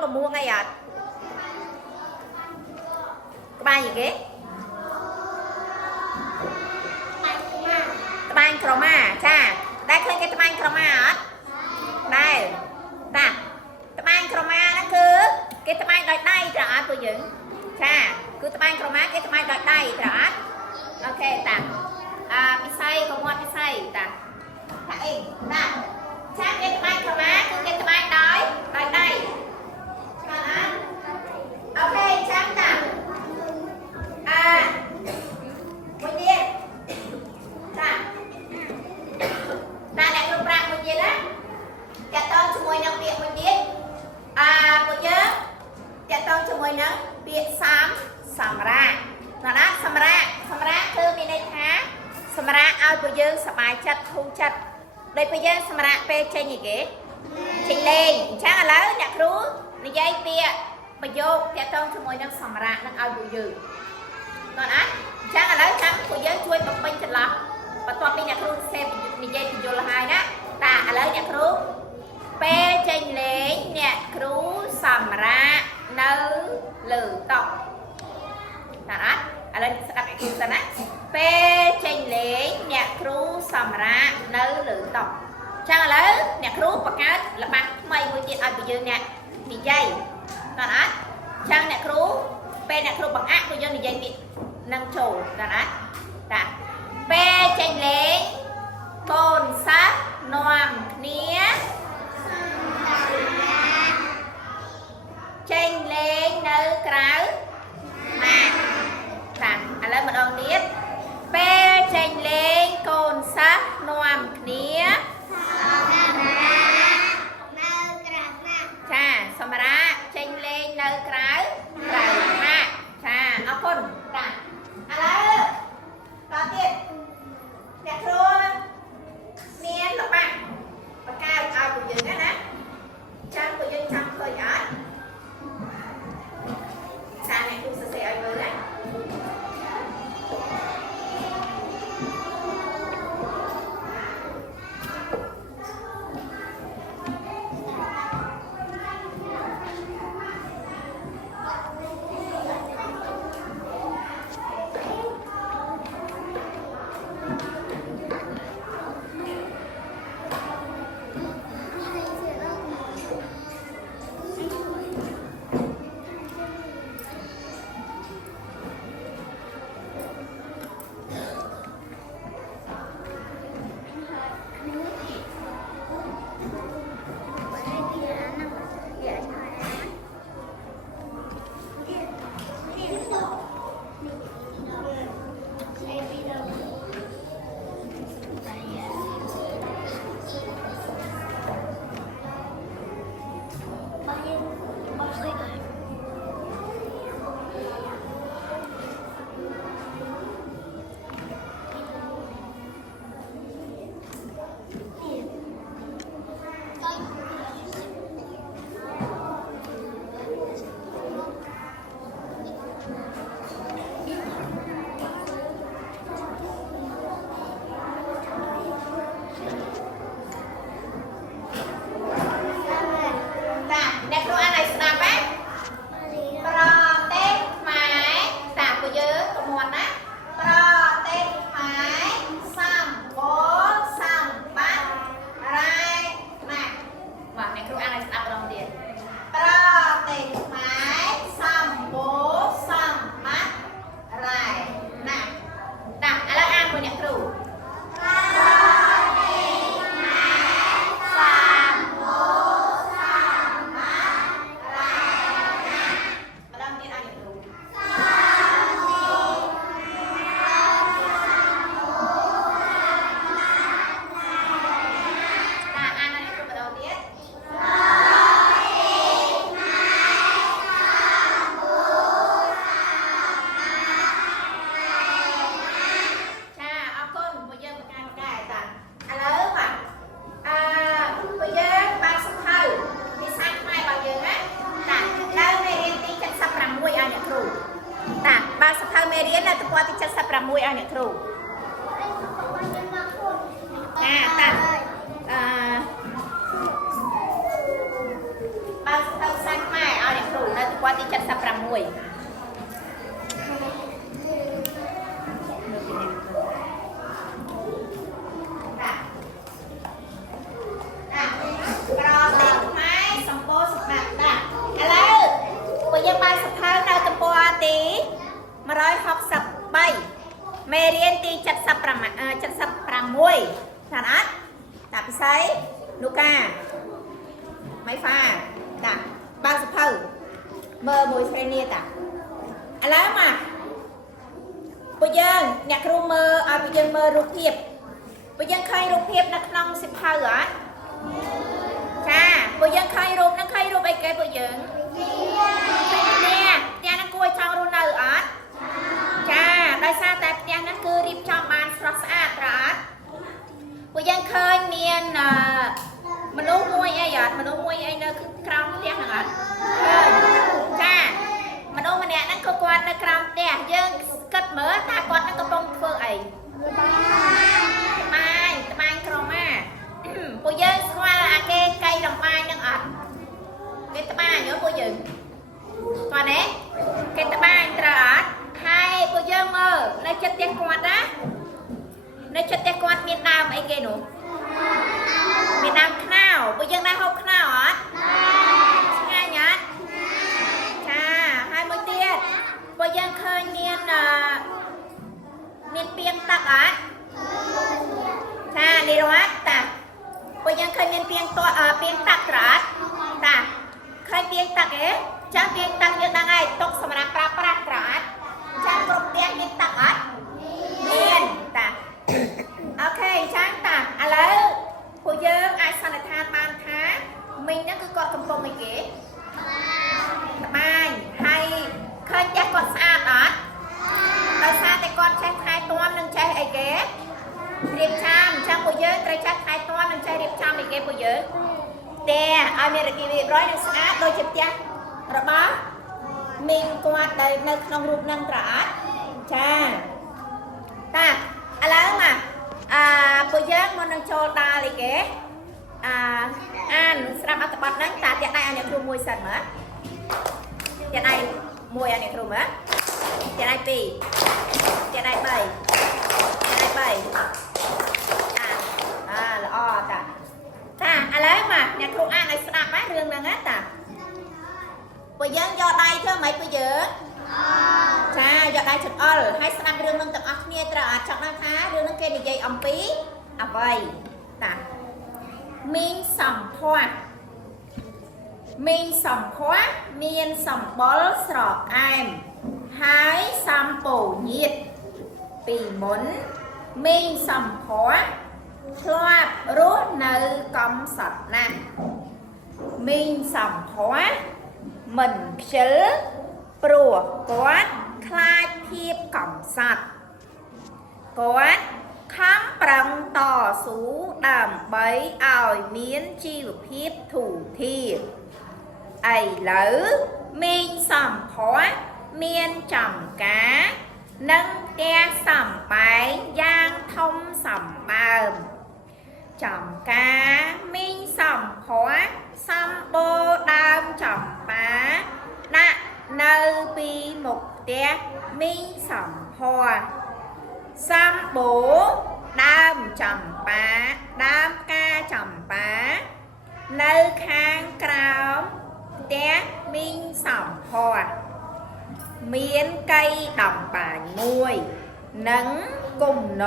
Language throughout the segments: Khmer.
cầm mua ngay à các bạn gì kế các bạn chroma cha đây khơi cái các bạn chroma á đây ta các bạn chroma nó cứ cái các bạn đòi đây trả của những cha cứ các bạn chroma cái các bạn đòi đây trả ok ta pisai có một pisai ta thầy ta cha cái các bạn chroma cứ cái các bạn đòi đây ok chắc ta một viên ta ta đã được ra một viên á chặt tông cho môi nâng biệt một viên một nhớ chặt tông cho môi nâng biệt xám samra nó đó samra thư mình đây thá samra ao của dương sắp bài chất thu chất đây của dương samra pe trên gì kế trình lên chắc là lớn nhạc rú này dây bia bây giờ chặt tông cho môi nâng samra nâng ao của dương còn á chắc là lớn chắc của dương chui bọc bên chân lọc và toàn bên nhạc rú xem mình dây thì vô là hai đó ta lớn nhạc rú pe trên lên nhạc rú samra nấu lử tộc ta đó lên sẽ đặt cái cung ta pe trên lên nhạc rú samra nấu lử tộc chắc là lớn nhạc rú và cá là bạc mây với tiền ai bây giờ nè thì dây còn á trang nhạc rú pe nhạc rú bằng ác bây giờ thì dây bị nâng trổ ta đó ta pe trên lên cồn sát noam nia trên lên nơi cáo mà thằng lên một đồng tiếp pe trên lên cồn sát noam nia cha samara trên lên nơi cáo mà cha nó con ta alo đó tiếp đẹp luôn miếng lọc bạc và cao ao của dương á trang của dương trang khơi ở sáng này cũng sẽ ở với đấy bao thâu xanh mà មួយក្រទេខ្មែរសម្ពោធសម្បត្តិតាឥឡូវពួកយើងបានសភៅនៅទំព័រទី163មេរៀនទី76ថាអត់តាពិសីលូកាម៉ៃហ្វាតាបើសភៅមើលមួយស្រីនេះតាឥឡូវមកពួកយើងអ្នកគ្រូមើលឲ្យពួកយើងមើលរូបភាពពួកយើងឃើញរូបភាពនៅក្នុងសភៅអត់ចាពួកយើងឃើញរូបហ្នឹងឃើញរូបអីគេពួកយើងផ្ទះហ្នឹងគួរចង់រស់នៅអត់ចាដោយសារតែផ្ទះហ្នឹងគឺរៀបចំបានស្រស់ស្អាតត្រអត់ពួកយើងឃើញមានមនុស្សមួយអីអត់មនុស្សមួយអីនៅក្រោមផ្ទះហ្នឹងអត់ឃើញចាមនុស្សម្នាក់ហ្នឹងក៏គាត់នៅក្រោមផ្ទះយើងគិតមើលថាគាត់នឹងកំពុងធ្វើអីត្បាញក្រមាពួកយើងស្គាល់អាគេកៃរំបាយនឹងអត់គេត្បាញហ៎ពួកយើងគាត់ទេគេត្បាញត្រូវអត់ហើយពួកយើងមើលនៅចិត្តផ្ទះគាត់ណានៅចិត្តផ្ទះគាត់មានដើមអីគេនោះមានដើមខ្នោពួកយើងដែរហូបខ្នោអត់ឆ្ងាញ់អត់ចាហើយមួយទៀតពួកយើងឃើញមានពាងទឹកអត់ចានេះរត់តាពួកយើងឃើញមានពាងទឹកត្រអត់តាឃើញពាងទឹកទេចាពាងទឹកយើងដឹងហើយទុកសម្រាប់ប្រើប្រាស់ត្រអត់ចាគ្រប់ផ្ទះមានទឹកអត់មានតាអូខេចាតាឥឡូវពួកយើងអាចសន្និដ្ឋានបានថាមីងហ្នឹងគឺគាត់កំពុងអីគេត្បាញហើយឃើញផ្ទះគាត់ស្អាតអត់ដោយសារតែគាត់ចេះថែទាំនិងចេះអីគេរៀបចំអញ្ចឹងពួកយើងត្រូវចេះថែទាំនិងចេះរៀបចំអីគេពួកយើងតែឲ្យមានរបៀបរៀបរយនិងស្អាតដូចជាផ្ទះរបស់មីងគាត់ដែលនៅក្នុងរូបហ្នឹងត្រអត់ចាតាឥឡូវមកពួកយើងមុននឹងចូលដល់អីគេអានស្រាប់អត្ថបទហ្នឹងតាទៀតដៃឲ្យអ្នកគ្រូមួយសិនមើលទៀតដៃមួយឲ្យអ្នកគ្រូមើលទៀតដៃ2ទៀតដៃ3ទៀតដៃ3ល្អតាឥឡូវមកអ្នកគ្រូអានឲ្យស្ដាប់ណារឿងហ្នឹងណាតាពួកយើងយកដៃធ្វើម៉េចពួកយើងចាយកដៃចង្អុលហើយស្ដាប់រឿងហ្នឹងទាំងអស់គ្នាត្រូវអាចចង់ដឹងថារឿងហ្នឹងគេនិយាយអំពីអ្វីតាមីងសម្ផស្សមីងសម្ផស្សមានសម្បុរស្រកែមហើយសម្ពោញៀតពីមុនមីងសម្ផស្សធ្លាប់រស់នៅកំសត់ណាស់មីងសម្ផស្សមិនខ្ជិលព្រោះគាត់ខ្លាចភាពកំសត់គាត់ខំប្រឹងតស៊ូដើម្បីឲ្យមានជីវភាពធូរធារឥឡូវមីងសម្ផស្សមានចំការនិងផ្ទះសម្បែងយ៉ាងធំសម្បើមចំការមីងសម្ផស្សសម្បូរដើមចម្ប៉ាដាក់នៅពីមុខផ្ទះមីងសម្ផស្សសម្បូរដើមចម្ប៉ាដើមផ្កាចម្ប៉ានៅខាងក្រោមផ្ទះមីងសម្ផស្សមានកៃដំបាញមួយនិងគំនរ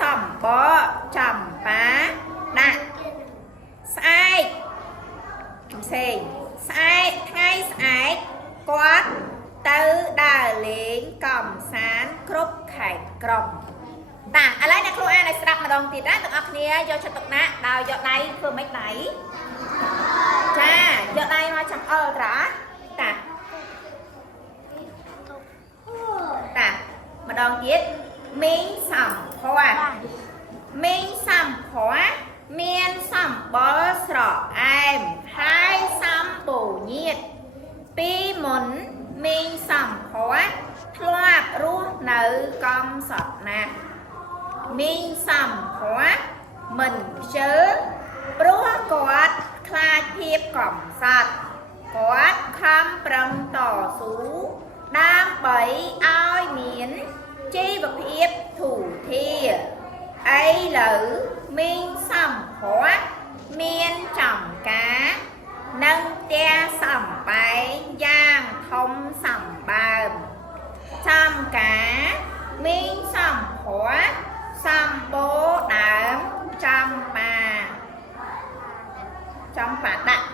សម្បកចម្ប៉ាដាក់ស្អែកផ្សេងស្អែកថ្ងៃស្អែកគាត់ទៅដើរលេងកំសាន្តគ្រប់ខេត្តក្រុងតាឥឡូវអ្នកគ្រូអានឲ្យស្ដាប់ម្ដងទៀតណាទាំងអស់គ្នាយកចិត្តទុកដាក់ដោយយកដៃធ្វើម៉េចដៃចាយកដៃមកចង្អុលត្រង់តាម្ដងទៀតមីងសម្ផស្សមីងសម្ផស្សមានសម្បុរស្រអែមហើយសម្ពោញៀតពីមុនមីងសម្ផស្សធ្លាប់រស់នៅកំសត់ណាស់មីងសម្ផស្សមិនខ្ជិលព្រោះគាត់ខ្លាចភាពកំសត់ គាត់ខំប្រឹងតស៊ូដើម្បីឲ្យមានជីវភាពធូរធារឥឡូវមីងសម្ផស្សមានចំការនិងផ្ទះសម្បែងយ៉ាងធំសម្បើមចំការមីងសម្ផស្សសម្បូរដើមចម្បាដាក់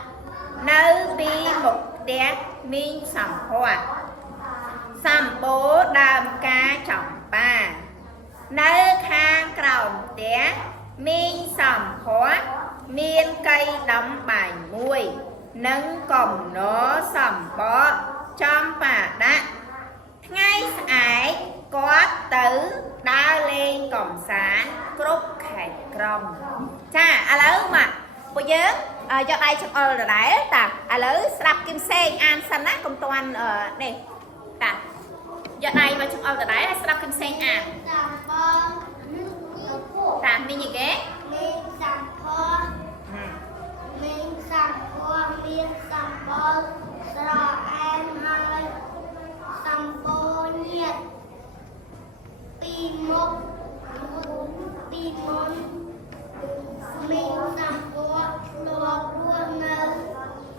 នៅពីមុខផ្ទះមីងសម្ផស្សសម្បូរដើមការចម្បានៅខាងក្រោមផ្ទះមីងសម្ផស្សមានកៃដំបាញ់មួយនិងកំណរសម្បកចម្បាដាក់ថ្ងៃស្អែកគាត់ទៅដើរលេងកំសាន្តគ្រប់ខេត្តក្រុងចាឥឡូវមកពួកយើងយកដៃចង្អុលដដែលតាឥឡូវស្ដាប់គឹមសេងអានសិនណាកុំតាន់នេះតាយកដៃមកចង្អុលដដែលហើយស្ដាប់គឹមសេងអានតាមីងគេមីងសម្ផស្សមានសម្បូរស្រអែមហើយសម្បូរញាតពីមុខពីមុនមានសម្បូរធ្លាប់រស់នៅ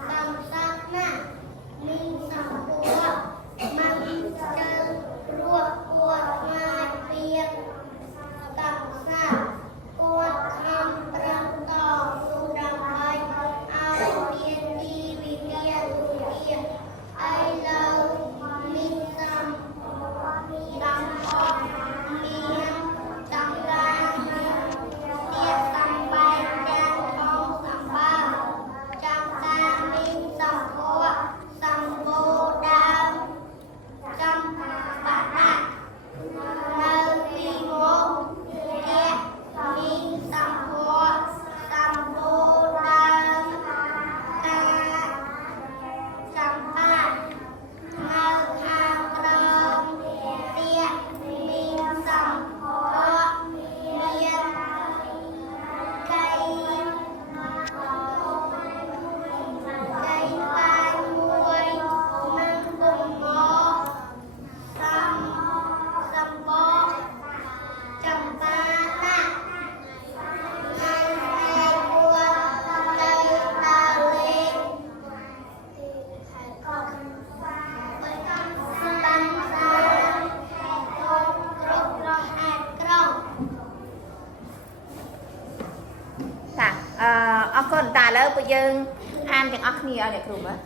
តាមសាសនាមានសម្បូរមកទៅរស់ពួតងាយពីតាមសាសគាត់ខំប្រឹងតស៊ូដើម្បីឲ្យមានជីវិតធូរធារឥឡូវមានសម្បូរដំអប់មានចំការទៀតសម្បែងយ៉ាងធំសម្បើមចំការមានសម្បូរសម្បូរដើមចំបាដាក់នៅពីមុខផ្ទះមានសម្បូរសម្បូរដើមការចម្បានៅខាងក្រោមផ្ទះមានសម្បូរមានកៃបាយមួយនិងបំងសម្បូរចម្បាដាក់ថ្ងៃស្អែកគាត់ទៅដើរលេងតាមសានគ្រប់ខេត្តក្រុងតាអរគុណតាឥឡូវពួកយើងអានទាំងអស់គ្នាឲ្យអ្នកគ្រូមើល